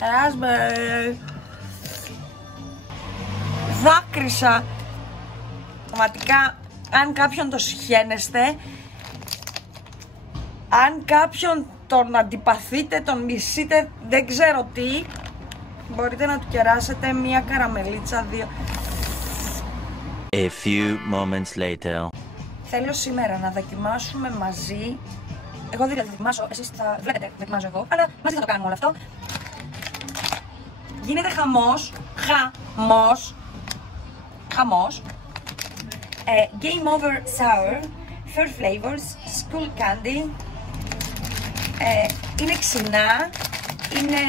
Raspberry. Δάκρυσα. Πραγματικά, αν κάποιον το συχαίνεστε, αν κάποιον τον αντιπαθείτε, τον μισείτε, δεν ξέρω τι, μπορείτε να του κεράσετε μία καραμελίτσα, δύο. A few moments later. Θέλω σήμερα να δοκιμάσουμε μαζί. Εγώ δηλαδή θα δοκιμάσω, εσείς θα βλέπετε, δοκιμάζω εγώ, αλλά μαζί θα το κάνουμε όλο αυτό. Γίνεται χαμός, χαμός. Game over sour, fair flavors, school candy. Είναι ξινά, είναι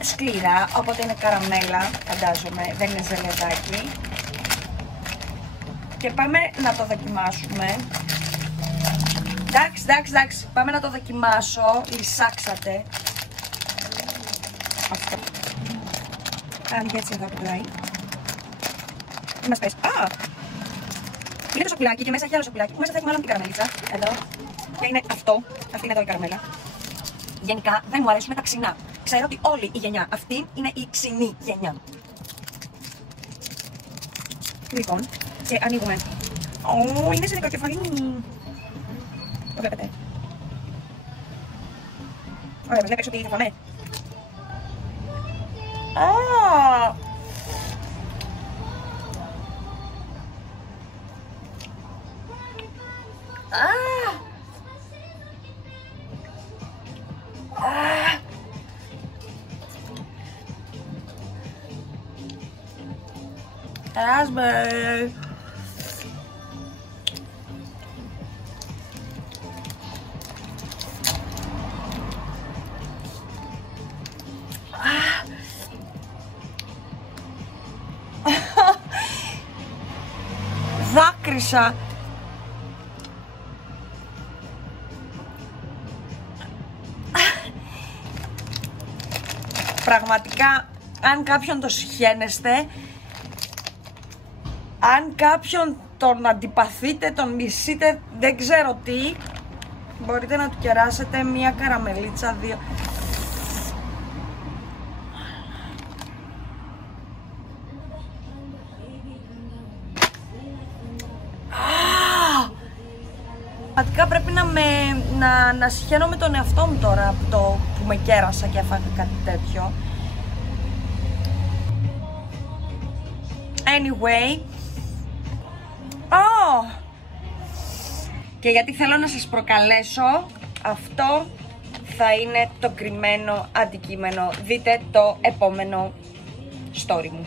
σκληρά, οπότε είναι καραμέλα, φαντάζομαι, δεν είναι ζελεδάκι. Και πάμε να το δοκιμάσουμε. Εντάξει, πάμε να το δοκιμάσω. Λυσάξατε. Αυτό. Άνοιγε έτσι εδώ το πλάι. Τι μας πες. Είναι το σοκουλάκι και μέσα έχει άλλο σοκουλάκι που μέσα θα έχει μάλλον την καραμελίτσα. Εδώ. Και είναι αυτό. Αυτή είναι εδώ η καραμέλα. Γενικά δεν μου αρέσουν τα ξινά. Ξέρω ότι όλη η γενιά αυτή είναι η ξινή γενιά. Λοιπόν, και ανοίγουμε. Είναι σε νεκροκεφαλή. Το βλέπετε. Ωραία, βλέπεις ότι θα φάμε. Raspberry. Δάκρυσα. Πραγματικά, αν κάποιον το συχαίνεστε, αν κάποιον τον αντιπαθείτε, τον μισείτε, δεν ξέρω τι, μπορείτε να του κεράσετε μία καραμελίτσα, δύο. Πραγματικά πρέπει να συχαίνω με τον εαυτό μου τώρα που με κέρασα και έφαγα κάτι τέτοιο. Anyway. Και γιατί θέλω να σας προκαλέσω, αυτό θα είναι το κρυμμένο αντικείμενο. Δείτε το επόμενο story μου.